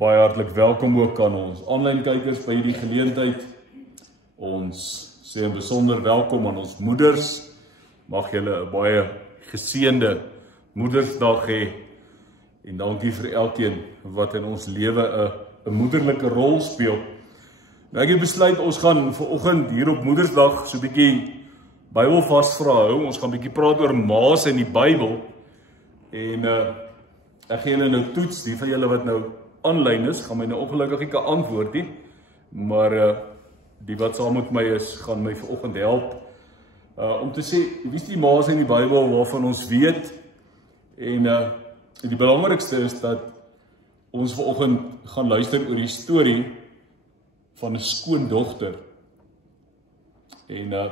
Baie hartlik welkom ook aan ons aanlyn kykers by hierdie geleentheid. Ons sê 'n besonder welkom aan ons moeders. Mag julle 'n baie geseënde Moedersdag hê. En dankie vir elkeen wat in ons lewe 'n moederlike rol speel. Nou ek het besluit ons gaan vanoggend hier op Moedersdag so 'n bietjie Bybelvas hou. Ons gaan 'n bietjie praat oor ma's in die Bybel. En ek gaan julle nou toets, die van julle wat nou aanlyn is, gaan my nou ongelukkig nie kan antwoord nie, maar die wat saam met my is, gaan my vanoggend help om te sê, wie is die ma's in die Bybel waarvan ons weet, en die belangrikste is dat ons vanoggend gaan luister oor die storie van 'n skoondogter. En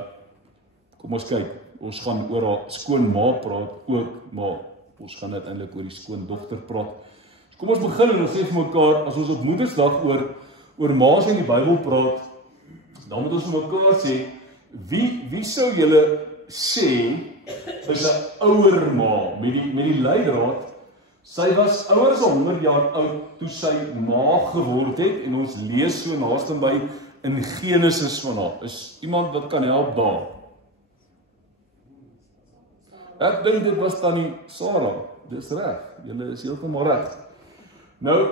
kom ons kyk, ons gaan oor haar skoonma praat ook, maar ons gaan uiteindelik oor die skoondogter praat. Kom ons begin en ons sê vir mekaar, as ons op Moedersdag oor ma's in die Bybel praat, dan moet ons vir mekaar sê, wie sou julle sê is 'n ouer ma met die leidraad? Sy was ouer as 100 jaar oud toe sy ma geword het, en ons lees so naaste by in Genesis van haar. Is iemand wat kan help daar? Ek dink dit was tannie Sarah. Dis reg. Julle is heeltemal reg. Nou,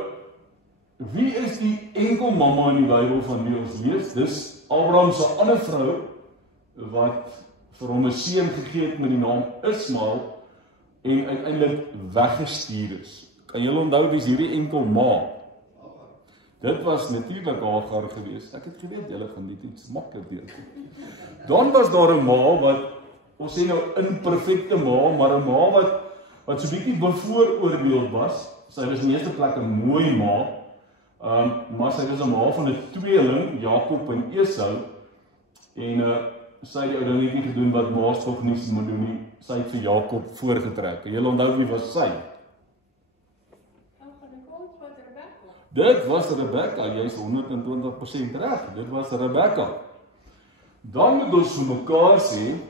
wie is die enkel mamma in die Bybel van wie ons lees? Dis Abraham se ander vrou wat vir hom 'n seun gegee het met die naam Ismael en uiteindelik weggestuur is. Kan julle onthou wie is hierdie enkel ma? Dit was natuurlik Hagar geweest. Ek het geweet julle gaan dit iets maklik weet. Dan was daar 'n ma wat ons sê nou imperfekte ma, maar 'n ma wat so 'n bietjie bevooroordeel was. Sy was in die eerste plek 'n mooi ma, maar sy was 'n ma van 'n tweeling, Jakob en Esau, en sy het die ou dingetjie gedoen wat ma's tog nie moet doen nie. Sy het vir Jakob voorgetrek. En julle onthou wie was sy? Dit was Rebekka, jy is 120% reg. Dit was Rebekka. Dan moet ons vir mekaar sê,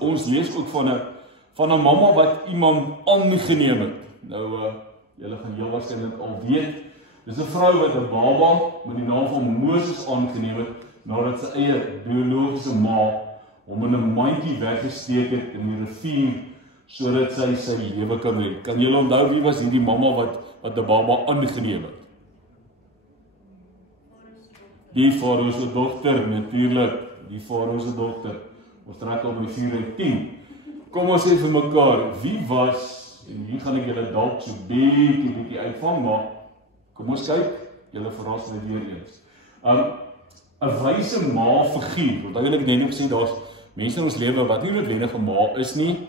ons lees ook van 'n mamma wat iemand aangeneem het. Nou, julle gaan heel waarskynlik al weet, dis 'n vrou wat 'n baba met die naam van Moses aangeneem het, nadat sy eie biologiese ma hom in 'n mandjie weggesteek het in die rivier, sodat sy sy lewe kan red. Kan julle onthou wie was hierdie mamma wat 'n baba aangeneem het? Die Farao se dogter, natuurlik, die Farao se dogter. Ons trek op by 4 en 10. Kom ons sê vir mekaar, wie was, en hier gaan ek julle dalk so bietjie uitvang, maar kom ons kyk, julle verras my weer eens. 'n wyse ma figuur, want ek net gesê, daar's mense in ons lewe wat nie noodwendig 'n ma is nie,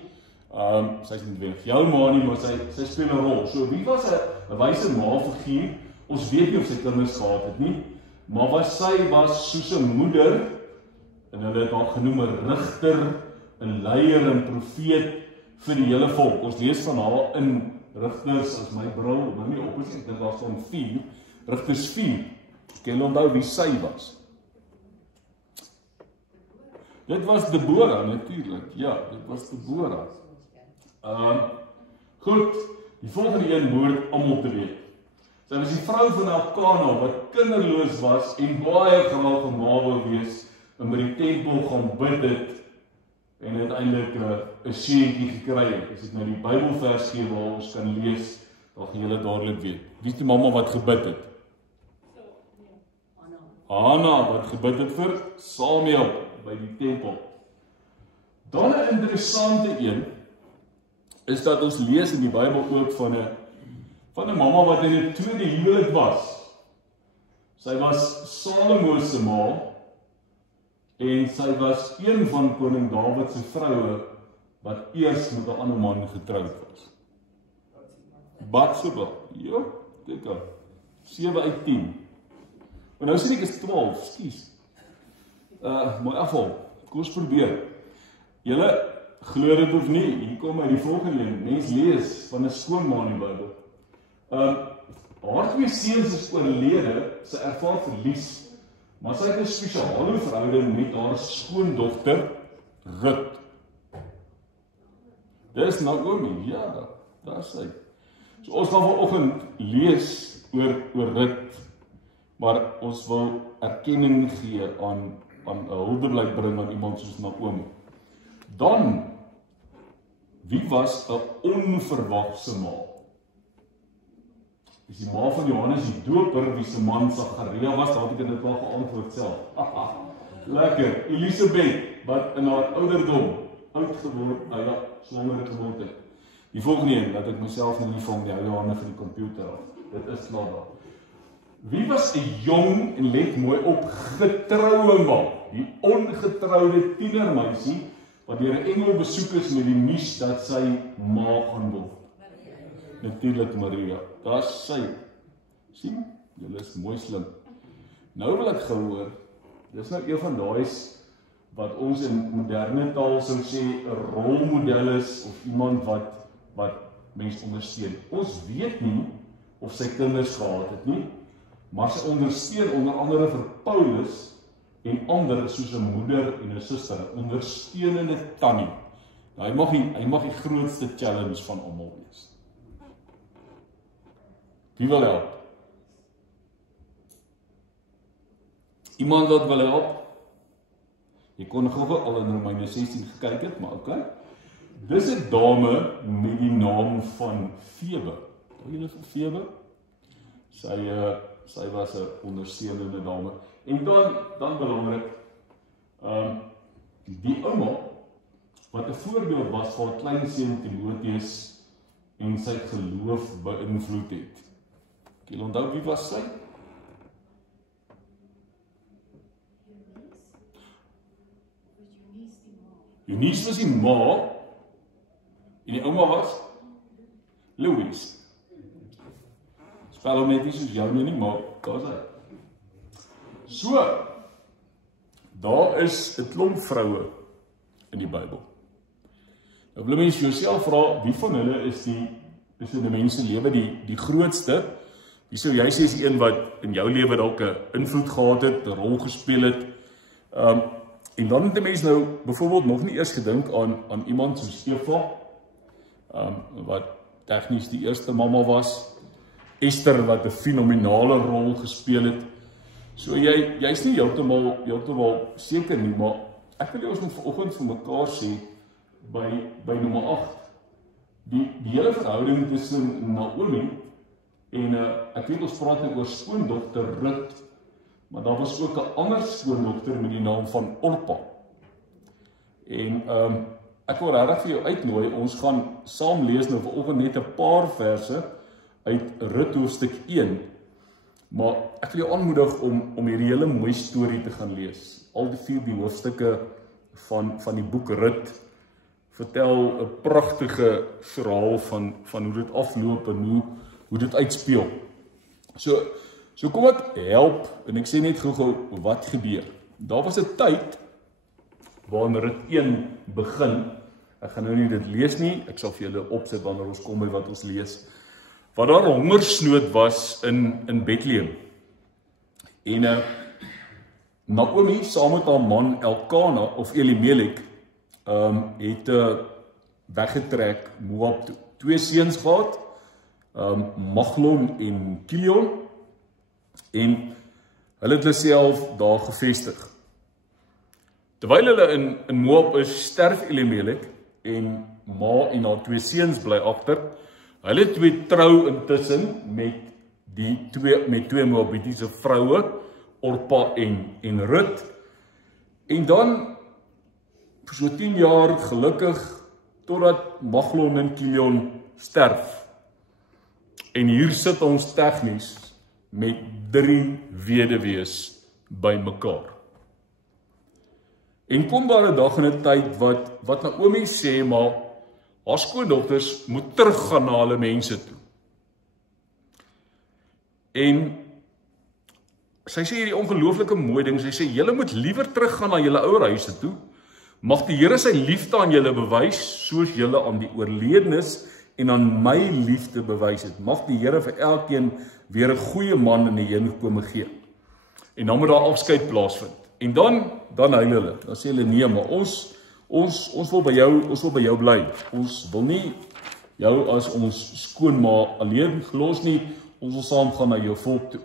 sy is nie noodwendig jou ma nie, maar sy speel 'n rol. So wie was 'n wyse ma figuur? Ons weet nie of sy kinders gehad het nie, maar sy was soos 'n moeder, en hulle het haar genoem 'n rigter, 'n leier en profeet vir die hele volk. Ons lees van haar in Rigters, as my bril nou nie op is, ek dink daar staan 4, Rigters 4. Kan julle onthou wie sy was? Dit was Deborah, natuurlik. Ja, dit was Deborah. Goed, die volgende een behoort almal te weet. Sy was die vrou van Elkana wat kinderloos was en baie graag 'n ma wou wees, en by die tempel gaan bid het, en uiteindelik 'n seentjie gekry het. As ek nou die Bybelvers gee waar ons kan lees, dan gaan julle dadelik weet. Wie is die mamma wat gebid het? Hanna, wat gebid het vir Samuel by die tempel. Dan 'n interessante een is dat ons lees in die Bybel ook van 'n mamma wat in 'n tweede huwelik was. Sy was Salomo se ma, en sy was een van koning Dawid se vroue wat eers met 'n ander man getroud was. Batseba, ja, kyk aan. 7 uit 10. Maar nou sê ek is 12, skus. Maar afval, kom ons probeer. Julle glo dit of nie, hier kom uit die volgende een. Mens lees van 'n skoonma in die Bybel. Haar 2 seuns is oorlede, sy ervaar verlies, maar sy het 'n spesiale verhouding met haar skoondogter Rut. Dis Naomi, ja, daar is sy. So ons gaan vanoggend lees oor Rut, maar ons wil erkenning gee aan 'n huldeblyk bring aan iemand soos Naomi. Dan, wie was 'n onverwagse ma? Dis die ma van Johannes die Doper, wie se man Sagaria was, daar het ek dit wel geantwoord self. Lekker, Elisabeth, wat in haar ouderdom oud geword, swanger geword het. Die volgende een, dat ek myself nie van die oude hande van die computer af. Dit is klaar daar. Wie was 'n jong en let mooi op getroue ma? Die ongetrouwde tienermeisie, wat deur 'n engel besoek is met die nuus dat sy ma gaan word. Natuurlik Maria, daar is sy. Sien, julle is mooi slim. Nou wil ek gehoor, dis nou een van daai's wat ons in moderne taal sou sê 'n rolmodel is of iemand wat mense ondersteun. Ons weet nie of sy kinders gehad het nie, maar sy ondersteun onder andere vir Paulus en ander soos 'n moeder en 'n suster, 'n ondersteunende tannie. Nou, hy mag die grootste challenge van almal wees. Wie wil help? Iemand wat wil help? Jy kon gou al in Romeine 16 gekyk het, maar okay. Dis 'n dame met die naam van Febe. Hoor julle van Febe? Sy was 'n ondersteunende dame. En dan belangrik, die ouma wat 'n voorbeeld was vir haar kleinseun Timoteus en sy geloof beïnvloed het. Jy onthou wie was sy? Eunice was die ma en die ouma was Louise. Spel hom net nie soos jou nie, maar daar is hy. So, daar is 'n klomp vroue in die Bybel. Nou wil mens jouself vra, wie van hulle is in 'n mens se lewe die grootste? Wie sou jy sê is die een wat in jou lewe dalk 'n invloed gehad het, 'n rol gespeel het? En dan het 'n mens nou byvoorbeeld nog nie eers gedink aan iemand soos Eva, wat tegnies die eerste mamma was, Esther wat 'n fenominale rol gespeel het. So jy's nie heeltemal seker nie, maar ek wil ons moet vanoggend vir mekaar sê by nommer 8. Die hele verhouding tussen Naomi en ek weet ons praat nou oor skoondogter Rut, maar daar was ook 'n ander skoondogter met die naam van Orpa. En ek wil regtig vir jou uitnooi, ons gaan saam lees nou vanoggend net 'n paar verse uit Rut hoofstuk 1, maar ek wil jou aanmoedig om hierdie hele mooi storie te gaan lees. Al die 4 hoofstukke van die boek Rut vertel 'n pragtige verhaal van hoe dit afloop en hoe dit uitspeel. So kom wat help, en ek sê net gou wat gebeur. Daar was 'n tyd waarin Rut 1 begin. Ek gaan nou nie dit lees nie, ek sal vir julle opsit wanneer ons kom by wat ons lees. Wat daar hongersnood was in Bethlehem. En Naomi saam met haar man Elkana of Elimelek het weggetrek Moab toe. 2 seuns gehad, Maglon en Kilion, en hulle het hulle self daar gevestig. Terwyl hulle in Moab is, sterf Elimelek en ma en haar 2 seuns bly agter. Hulle 2 trou intussen met 2 Moabitiese vroue, Orpa en Rut. En dan vir so 10 jaar gelukkig totdat Maglon en Kilion sterf. En hier sit ons tegnies met 3 weduwees by mekaar. En kom daar 'n dag en 'n tyd wat Naomi sê, maar haar skoondogters moet teruggaan na hulle mense toe. En sy sê hierdie ongelooflike mooi ding, sy sê, julle moet liewer teruggaan na julle ouer huise toe, mag die Here sy liefde aan julle bewys, soos julle aan die oorledenes en aan my liefde bewys het. Mag die Here vir elkeen weer 'n goeie man in die heenkome gee. En dan moet daar afskeid plaasvind. En dan huil hulle. Dan sê hulle, nee, maar ons wil by jou bly. Ons wil nie jou as ons skoonma alleen gelos nie. ons wil saam gaan na jou volk toe.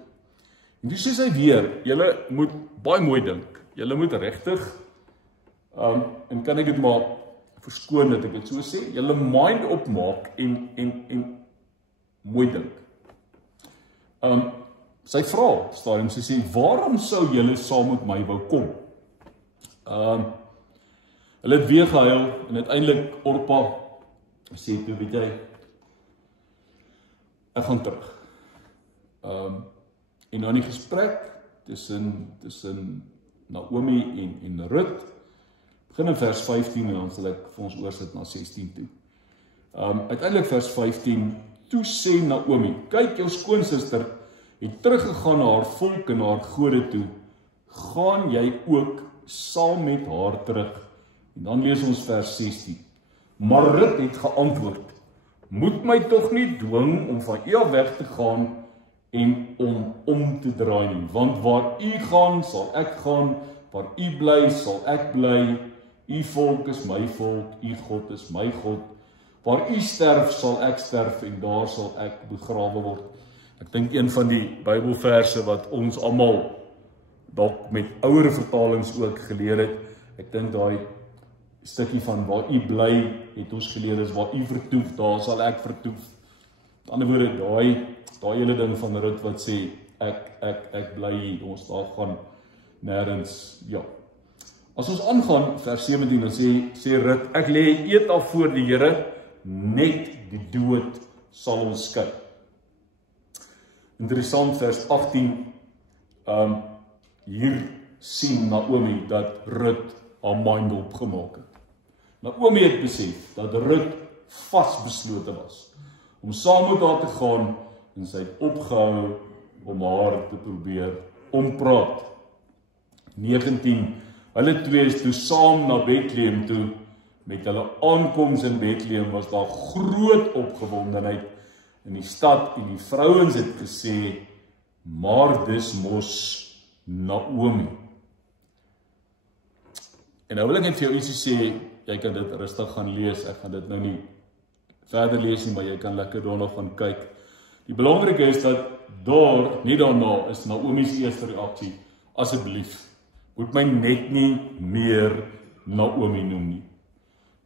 En toe sê hy weer, julle moet baie mooi dink, julle moet regtig, en kan ek dit maar verskoon dat ek dit so sê, julle mind opmaak en mooi dink. Sy vra, stadium, sy sê, waarom sou julle saam met my wou kom? Hulle het weer gehuil, en uiteindelik Orpa sê, toe weet jy, ek gaan terug. En dan die gesprek tussen Naomi en Rut, begin in vers 15 en dan sal ek vir ons oorsit na 16 toe. Uiteindelik vers 15, toe sê Naomi, kyk jou skoonsister het teruggegaan na haar volk en haar gode toe, gaan jy ook saam met haar terug. En dan lees ons vers 16. Maar Rut het geantwoord, moet my tog nie dwing om van u af weg te gaan en om te draai nie, want waar u gaan, sal ek gaan, waar u bly, sal ek bly, u volk is my volk, u God is my God, waar u sterf, sal ek sterf, en daar sal ek begrawe word. Ek dink een van die Bybelverse wat ons almal dalk met ouer vertalings ook geleer het, ek dink daai stukkie van waar u bly, het ons geleer is, waar u vertoef, daar sal ek vertoef. Met ander woorde, daai hele ding van Rut wat sê, ek bly hier, ons daar gaan nêrens, ja. As ons aangaan, vers 17, dan sê Rut, ek lê eet af voor die Here, net die dood sal ons skei. Interessant, vers 18, hier sien Naomi dat Rut haar mind opgemaak het. Naomi het besef dat Rut vasbeslote was om saam met haar te gaan en sy het opgehou om haar te probeer ompraat. 19, hulle twee is toe saam na Bethlehem toe, met hulle aankoms in Bethlehem was daar groot opgewondenheid in die stad en die vrouens het gesê, maar dis mos Naomi. En nou wil ek net vir jou ietsie sê, jy kan dit rustig gaan lees, ek gaan dit nou nie verder lees nie, maar jy kan lekker daarna gaan kyk. Die belangrike is dat nie daarna is Naomi's eerste reaksie, asseblief, moet my net nie meer Naomi noem nie.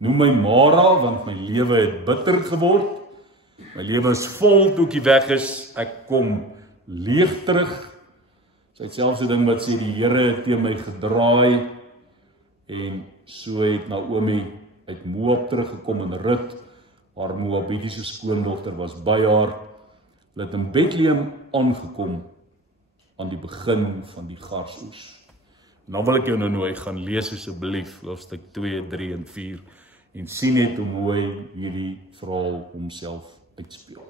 Noem my Mara, want my lewe het bitter geword, my lewe is vol toe ek weg is, ek kom leeg terug. Sy het selfs 'n ding wat sê, die Here het teen my gedraai, en so het Naomi uit Moab teruggekom en Rut, haar Moabitiese skoondogter was by haar. Hulle het in Bethlehem aangekom aan die begin van die garsoes. En dan wil ek jou nou nooi, gaan lees asseblief hoofstuk 2, 3 en 4 en sien net hoe mooi hierdie verhaal homself uitspeel.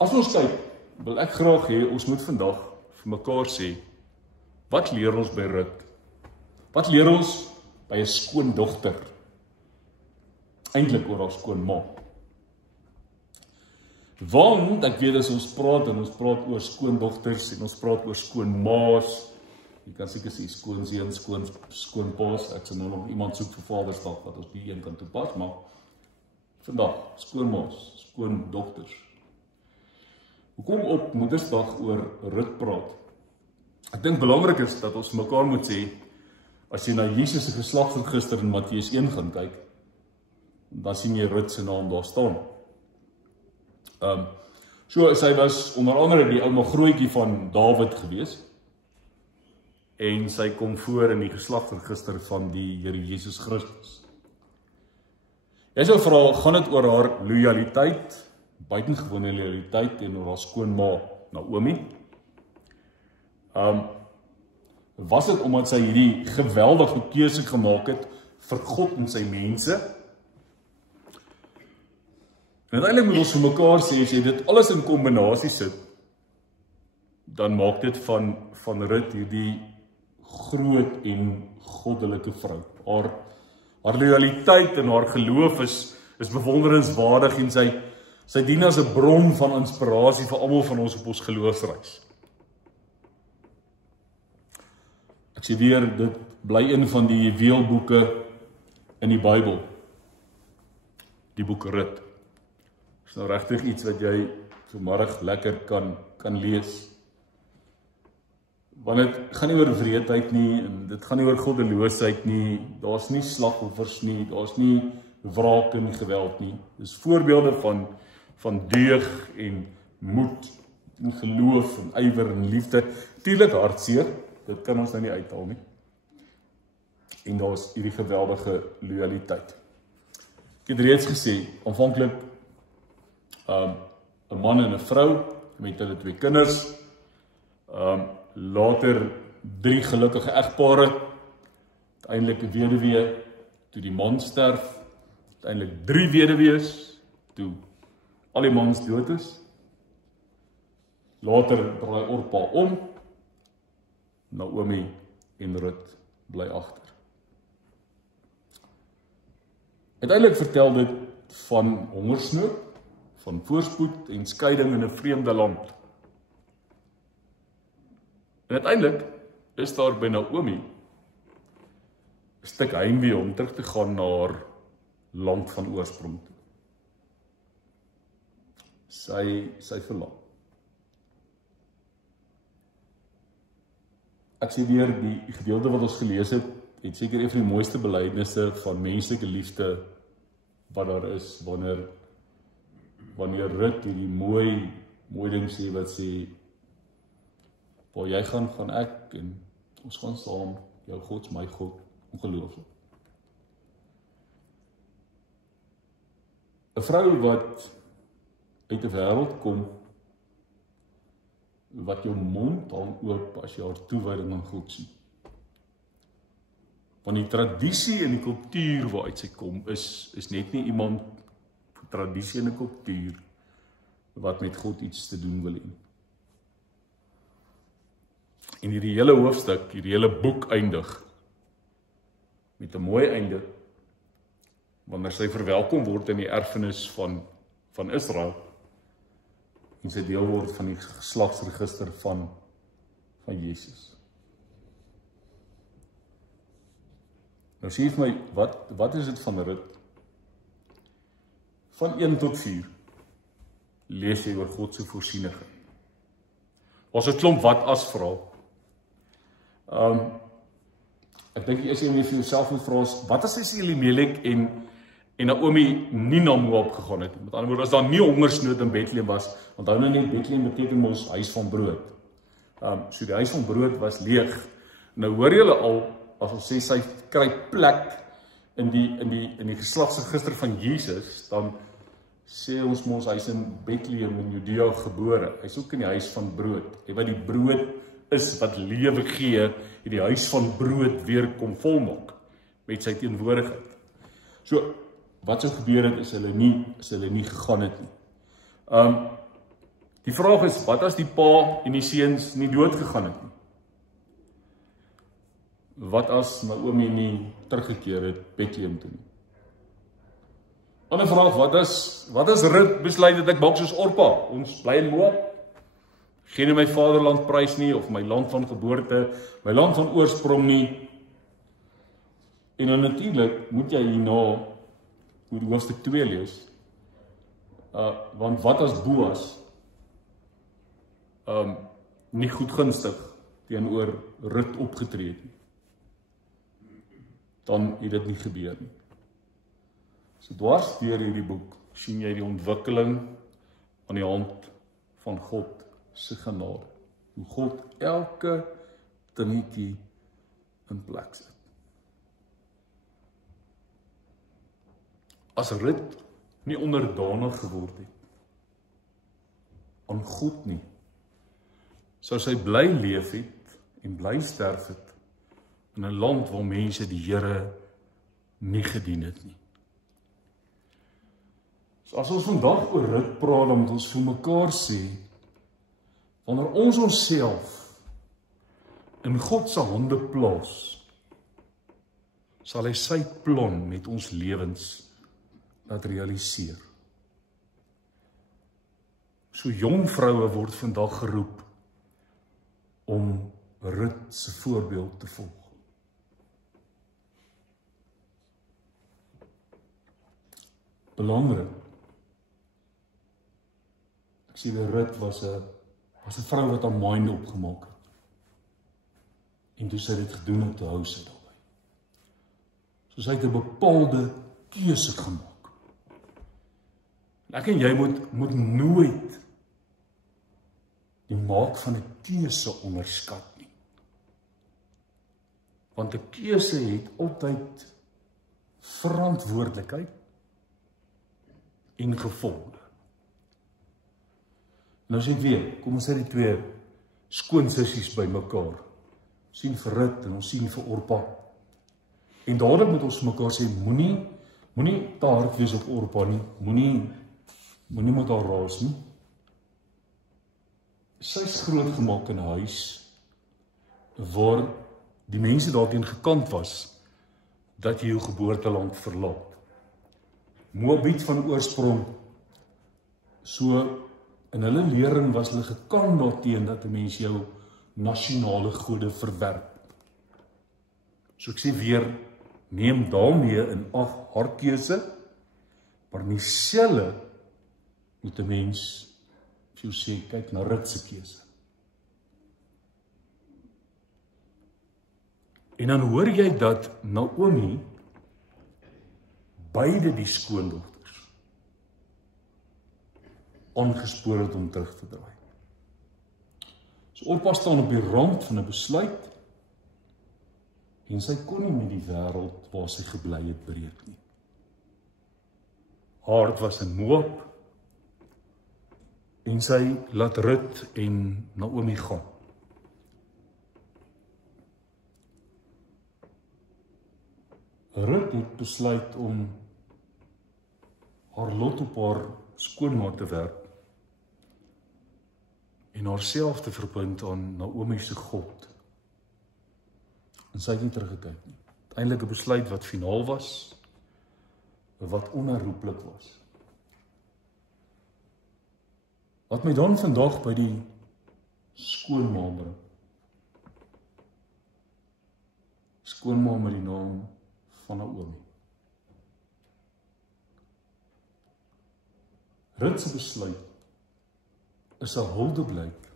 As ons kyk, wil ek graag hê, ons moet vandag vir mekaar sê, wat leer ons by Rut? Wat leer ons by 'n skoondogter? Eintlik oor haar skoonma. Want ek weet as ons praat oor skoondogters en ons praat oor skoonmaas, jy kan seker sê skoonseun, skoonpaas, ek sal nou nog iemand soek vir Vadersdag wat ons die een kan toepas, maar vandag skoonmaas, skoondogters. Hoekom op Moedersdag oor Rut praat? Ek dink belangrik is dat ons mekaar moet sê, as jy na Jesus se geslagsregister in Matteus 1 gaan kyk, dan sien jy Rut se naam daar staan. So sy was onder andere die ouma grootjie van Dawid gewees, en sy kom voor in die geslagsregister van die Here Jesus Christus. Jy sou vra, gaan dit oor haar loyaliteit, buitengewone loyaliteit teenoor haar skoonma Naomi? Was dit omdat sy hierdie geweldige keuse gemaak het vir God en sy mense? En uiteindelik moet ons vir mekaar sê, as jy dit alles in kombinasie sit, dan maak dit van Rut hierdie groot en goddelike vrou. Haar loyaliteit en haar geloof is bewonderenswaardig en sy dien as 'n bron van inspirasie vir almal van ons op ons geloofsreis. Ek sê weer, dit bly een van die juweelboeke in die Bybel. Die boek Rut. Is nou regtig iets wat jy vanmiddag lekker kan lees. Want dit gaan nie oor wreedheid nie, en dit gaan nie oor goddeloosheid nie, daar's nie slagoffers nie, daar's nie wraak en geweld nie. Dis voorbeelde van deug en moed, en geloof en ywer en liefde. Tuurlik hartseer, dit kan ons nou nie uithaal nie. En daar's hierdie geweldige loyaliteit. Ek het reeds gesê, aanvanklik 'n man en 'n vrou met hulle 2 kinders, later 3 gelukkige egpare, uiteindelik 'n weduwee toe die man sterf, uiteindelik 3 weduwees toe al die mans dood is. Later draai Orpa om, Naomi en Rut bly agter. Uiteindelik vertel dit van hongersnood, van voorspoed en skeiding in 'n vreemde land. En uiteindelik is daar by Naomi 'n stuk heimwee om terug te gaan na haar land van oorsprong toe. Sy verlang. Ek sê deur die gedeelte wat ons gelees het seker een van die mooiste belydenisse van menslike liefde wat daar is, wanneer Rut hierdie mooi ding sê, wat sê, waar jy gaan ek, en ons gaan saam, jou God, my God, ongelooflik. 'n vrou wat uit 'n wêreld kom, wat jou mond hang oop as jy haar toewyding aan God sien. Want die tradisie en die kultuur waaruit sy kom, is net nie iemand van tradisie en 'n kultuur wat met God iets te doen wil hê. En hierdie hele hoofstuk, hierdie hele boek eindig met 'n mooi einde, wanneer sy verwelkom word in die erfenis van Israel, en sy deel word van die geslagsregister van Jesus. Nou sê vir my, wat is dit van Rut? Van 1 tot 4 lees jy oor God se voorsienigheid. Ons het 'n klomp wat as vrae. Ek dink jy is jy vir jouself moet vra, wat as Elimelek en Naomi nie na Moab gegaan het? Met ander woorde, as daar nie hongersnood in Bethlehem was, onthou nou net, Bethlehem beteken mos huis van brood. So die huis van brood was leeg. Nou hoor julle al, as ons sê sy kry plek in die geslagsregister van Jesus, dan sê ons mos hy is in Bethlehem in Judea gebore. Hy is ook in die huis van brood. En wat die brood is wat lewe gee, het die huis van brood weer kom volmaak met sy teenwoordigheid. So wat sou gebeur het as hulle nie gegaan het nie. Die vraag is, wat as die pa en die seuns nie dood gegaan het nie? Wat as Naomi nie teruggekeer het Bethlehem toe nie? Ander vraag, wat as Rut besluit dat ek maak soos Orpa, ons bly in Moab, geen in my vaderland prys nie, of my land van geboorte, my land van oorsprong nie. En dan natuurlik moet jy hierna oor hoofstuk 2 lees, want wat as Boas nie goedgunstig teenoor Rut opgetree het nie, dan het dit nie gebeur nie. So dwars deur hierdie boek sien jy die ontwikkeling aan die hand van God se genade, hoe God elke dingetjie in plek sit. As Rut nie onderdanig geword het aan God nie, sou sy bly leef het en bly sterf het in 'n land waar mense die Here nie gedien het nie. So as ons vandag oor Rut praat, dan moet ons vir mekaar sê, wanneer ons onsself in God se hande plaas, sal hy sy plan met ons lewens laat realiseer. So jong vroue word vandag geroep om Rut se voorbeeld te volg. Belangrik. Ek sê die Rut was 'n vrou wat haar mind opgemaak het. En toe sy dit gedoen het, toe hou sy daarby. So sy het 'n bepaalde keuse gemaak. En ek en jy moet nooit die maak van 'n keuse onderskat nie. Want 'n keuse het altyd verantwoordelikheid en gevolge. Nou sê ek weer, kom ons sê die twee skoonsissies by mekaar. Ons sien vir Rut en ons sien vir Orpa. En dadelik moet ons mekaar sê, moenie te hard wees op Orpa nie, moenie met haar raas nie. Sy is groot gemaak in 'n huis waar die mense daarteen gekant was dat jy jou geboorteland verlaat. Moabiet van oorsprong, so in hulle lering was hulle gekant daarteen dat 'n mens jou nasionale gode verwerp. So ek sê weer, neem daarmee in ag haar keuse, maar nie selle moet 'n mens vir jou sê, kyk na Rut se keuse. En dan hoor jy dat Naomi beide die skoondogters aangespoor het om terug te draai. So Orpa staan op die rand van 'n besluit en sy kon nie met die wêreld waar sy gebly het breek nie. Haar hart was in Moab en sy laat Rut en Naomi gaan. Rut het besluit om haar lot op haar skoonma te werp en haarself te verbind aan Naomi se God. En sy het nie teruggekyk nie. Uiteindelik 'n besluit wat finaal was, wat onherroepelik was. Wat my dan vandag by die skoonma bring. Skoonma met die naam van Naomi. Rut se besluit is 'n huldeblyk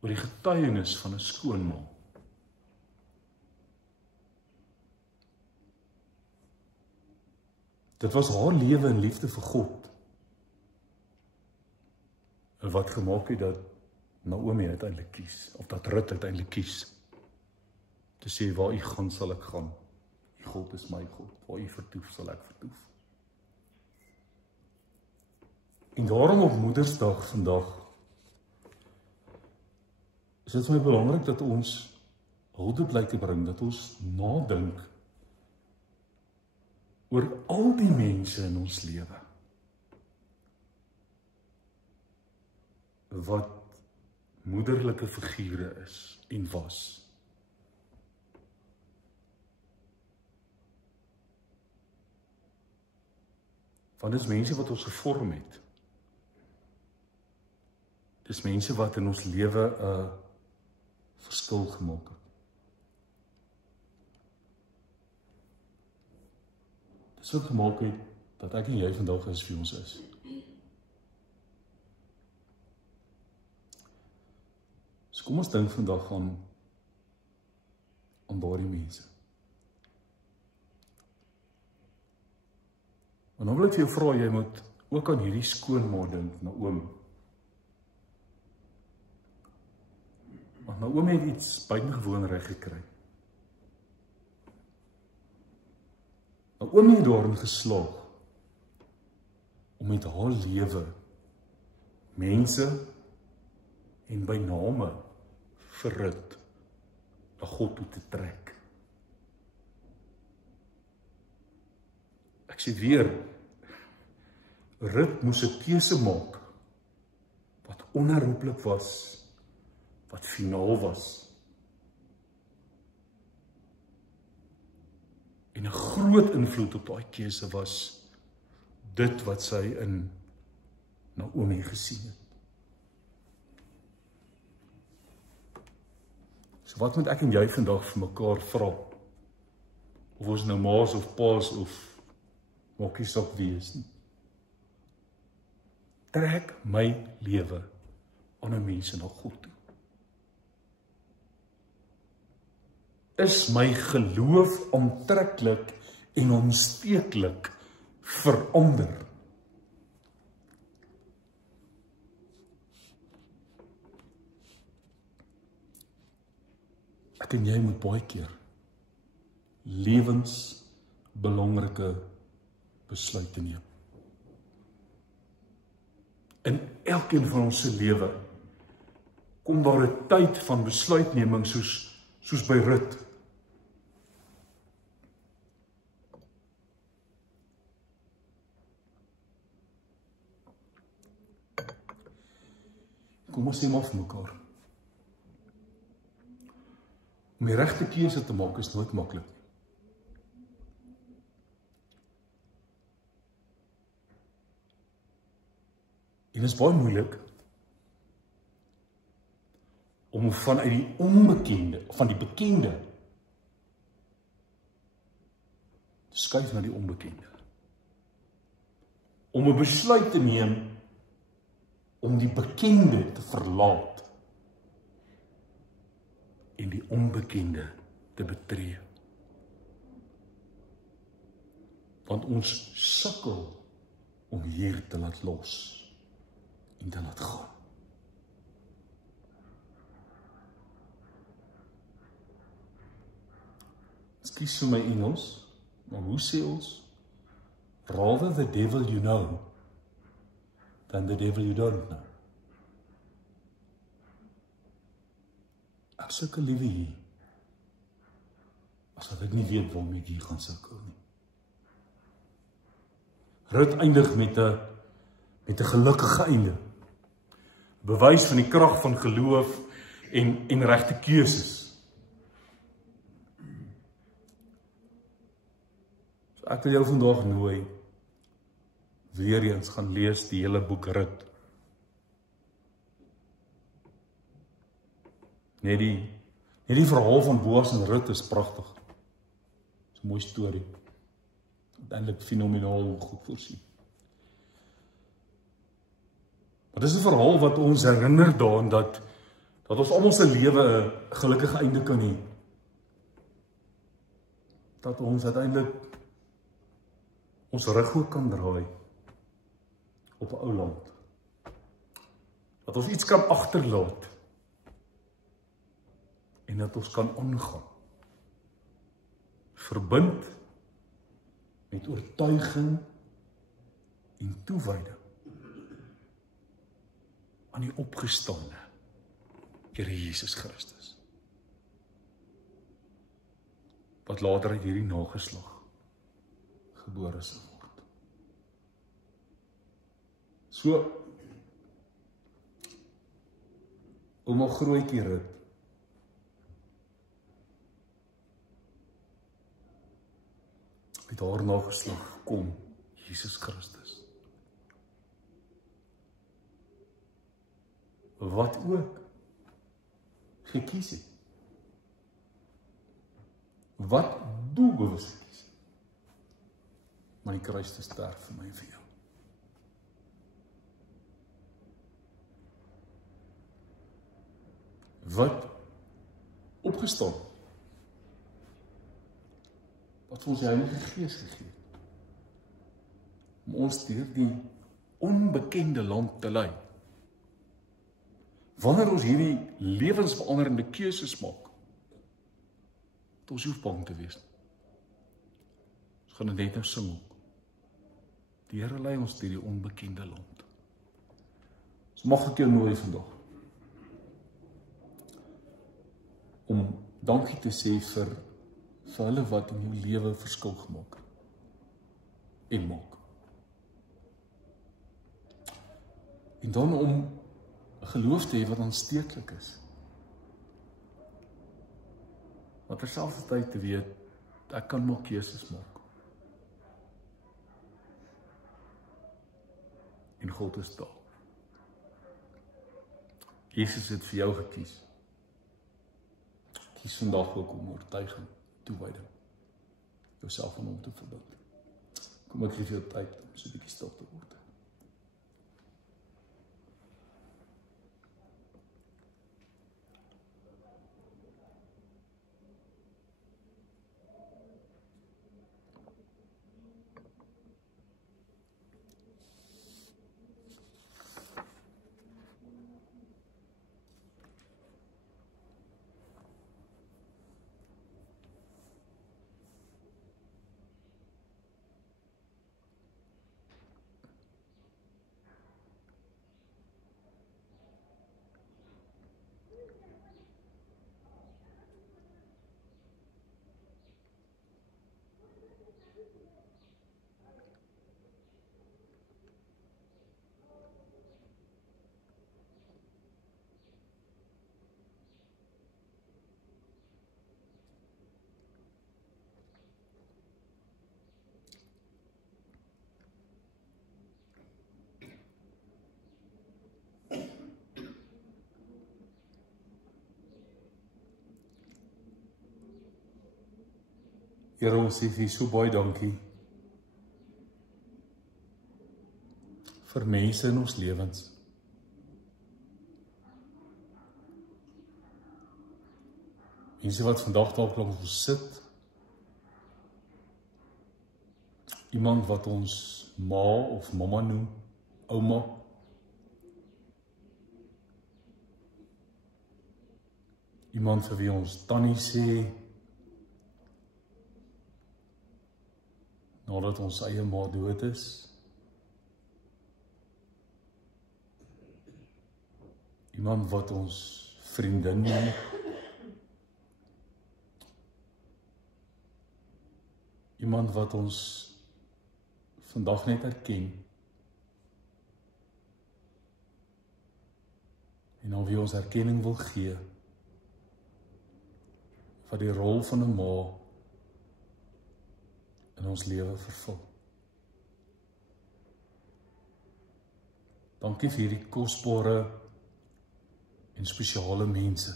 oor die getuienis van 'n skoonma. Dit was haar lewe en liefde vir God wat gemaak het dat Naomi uiteindelik kies, of dat Rut uiteindelik kies, te sê, waar u gaan sal ek gaan. U God is my God, waar u vertoef sal ek vertoef. En daarom op Moedersdag vandag is dit vir my belangrik dat ons huldeblyke bring, dat ons nadink oor al die mense in ons lewe wat moederlike figure is en was. Want dit is mense wat ons gevorm het. Dit is mense wat in ons lewe 'n verskil gemaak het. Dit is wat gemaak het dat ek en jy vandag is wie ons is. So kom ons dink vandag aan daardie mense. En dan wil ek vir jou vra, jy moet ook aan hierdie skoonma dink, Naomi. Want Naomi het iets buitengewoon reg gekry. Naomi het daarin geslaag om met haar lewe mense en by name vir Rut na God toe te trek. Ek sê weer, Rut moes 'n keuse maak wat onherroepelik was, wat finaal was. En 'n groot invloed op daai keuse was dit wat sy in Naomi gesien het. So wat moet ek en jy vandag vir mekaar vra? Of ons nou maas of paas of maakie saak wie is nie. trek my lewe ander mense na God toe? Is my geloof aantreklik en aansteeklik verander? Ek en jy moet baie keer lewensbelangrike besluite neem. In elkeen van ons se lewe kom daar 'n tyd van besluitneming soos by Rut. Kom ons sê maar vir mekaar. Om die regte keuse te maak is nooit maklik. En dit is baie moeilik om vanuit die onbekende, van die bekende, te skuif na die onbekende. Om 'n besluit te neem om die bekende te verlaat en die onbekende te betree. Want ons sukkel om hier te laat los en te laat gaan. Ekskuus vir my Engels, maar hoe sê ons? Rather the devil you know than the devil you don't know. Ek sukkel liewe hier, as wat ek nie weet waarom ek hier gaan sukkel nie. Rut eindig met 'n gelukkige einde. Bewys van die krag van geloof en regte keuses. So ek wil jou vandag nooi, weer eens gaan lees die hele boek Rut. Net die verhaal van Boas en Rut is pragtig. Dit is 'n mooi storie. Uiteindelik fenomenaal goed voorsien. Maar dis 'n verhaal wat ons herinner daaraan dat ons almal se lewe 'n gelukkige einde kan hê. Dat ons uiteindelik ons rug ook kan draai op 'n ou land. Dat ons iets kan agterlaat en dat ons kan aangaan. Verbind met oortuiging en toewyding aan die opgestane Here Jesus Christus, wat later uit hierdie nageslag gebore sal word. So, ouma Grootjie Rut het haar nageslag kom, Jesus Christus. Wat ook gekies het. Wat doelbewus gekies het. Maar die kruis te sterf vir my en vir jou. Wat opgestaan. Wat vir ons die Heilige Gees gegee het. Om ons deur die onbekende land te lei. Wanneer ons hierdie lewensveranderende keuses maak, het ons hoef bang te wees. Ons gaan dit net nou sing ook. Die Here lei ons deur die onbekende land. So mag ek jou nooi vandag om dankie te sê vir hulle wat in jou lewe verskil gemaak het en maak. En dan om 'n geloof te hê wat aansteeklik is. Maar terselfdertyd te weet, ek kan maar keuses maak. En God is daar. Jesus het vir jou gekies. Kies vandag ook om oortuiging, toewyding, jouself aan hom te verbind. Kom ek gee vir jou tyd om so 'n bietjie stil te word. Here, ons sê vir U so baie dankie vir mense in ons lewens. Mense wat vandag dalk langs ons sit. Iemand wat ons ma of mamma noem, ouma. Iemand vir wie ons tannie sê, nadat ons eie ma dood is. Iemand wat ons vriendin noem. Iemand wat ons vandag net herken. En aan wie ons erkenning wil gee. Wat die rol van 'n ma in ons lewe vervul. Dankie vir hierdie kosbare en spesiale mense.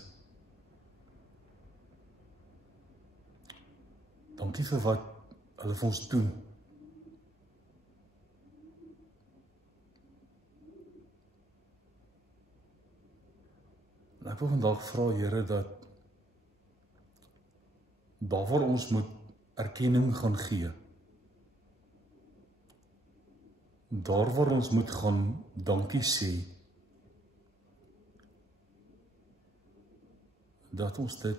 Dankie vir wat hulle vir ons doen. En ek wil vandag vra, Here, dat daar waar ons moet erkenning gaan gee, daar waar ons moet gaan dankie sê, dat ons dit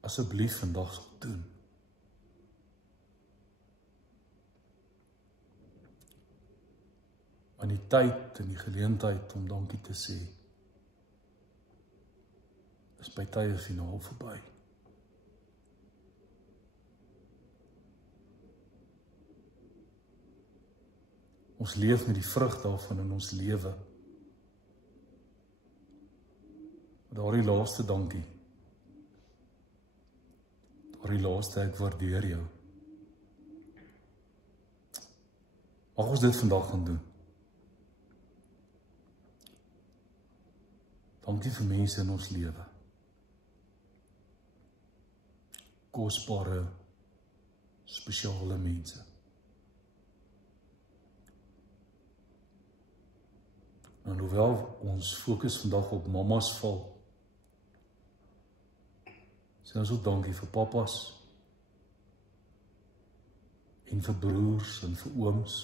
asseblief vandag sal doen. Want die tyd en die geleentheid om dankie te sê, is by tye finaal verby. Ons leef met die vrug daarvan in ons lewe. Daardie laaste dankie. Daardie laaste ek waardeer jou. Mag ons dit vandag gaan doen. Dankie vir mense in ons lewe. Kosbare, spesiale mense. En hoewel ons fokus vandag op mamas val, sê ons ook dankie vir papas, en vir broers, en vir ooms,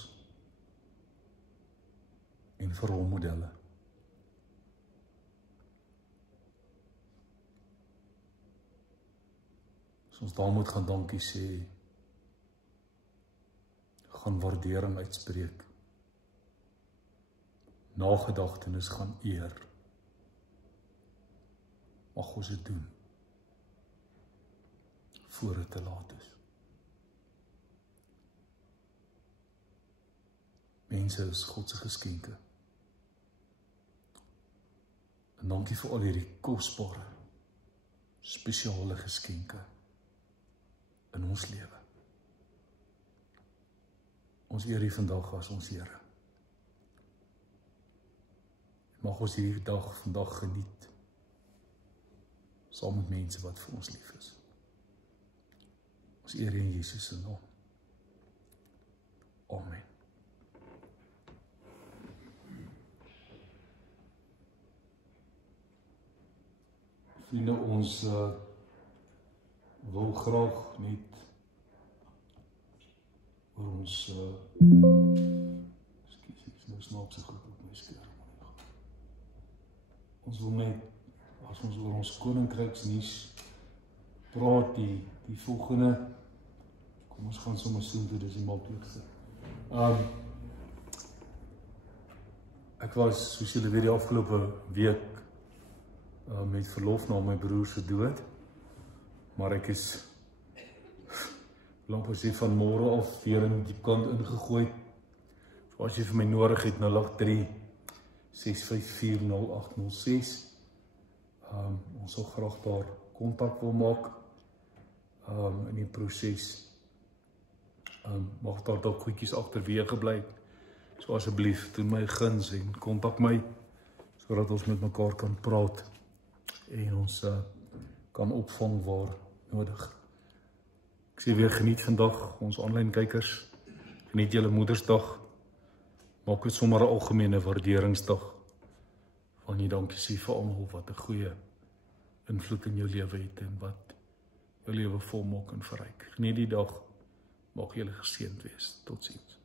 en vir rolmodelle. As ons daar moet gaan dankie sê, gaan waardering uitspreek, nagedagtenis gaan eer. Mag ons dit doen, voor dit te laat is. Mense is God se geskenke. En dankie vir al hierdie kosbare, spesiale geskenke in ons lewe. Ons eer U vandag as ons Here. Mag ons hierdie dag vandag geniet, saam met mense wat vir ons lief is. Ons eer in Jesus se naam. Amen. Vriende, ons wil graag net oor ons ekskuus, ek is nou snaakse goed op my skerm. Ons wil net, as ons oor ons koninkryksnuus praat, die volgende, kom ons gaan sommer soom toe, dis die maklikste. Ek was, soos julle weet, die afgelope week met verlof na my broer se dood, maar ek is laat ons sê van môre af weer in die kant ingegooi. So as jy vir my nodig het, 083-654-0806. Ons sal graag daar kontak wil maak in die proses. Mag daar dalk goedjies agterweë bly. So asseblief, doen my guns en kontak my, sodat ons met mekaar kan praat en ons kan opvang waar nodig. sê weer, geniet vandag, ons online kykers, geniet julle Moedersdag, maak dit sommer 'n algemene waarderingsdag, van jy dankie sê vir almal wat 'n goeie invloed in jou lewe het, en wat jou lewe volmaak en verryk. Geniet die dag, mag julle geseënd wees, totsiens.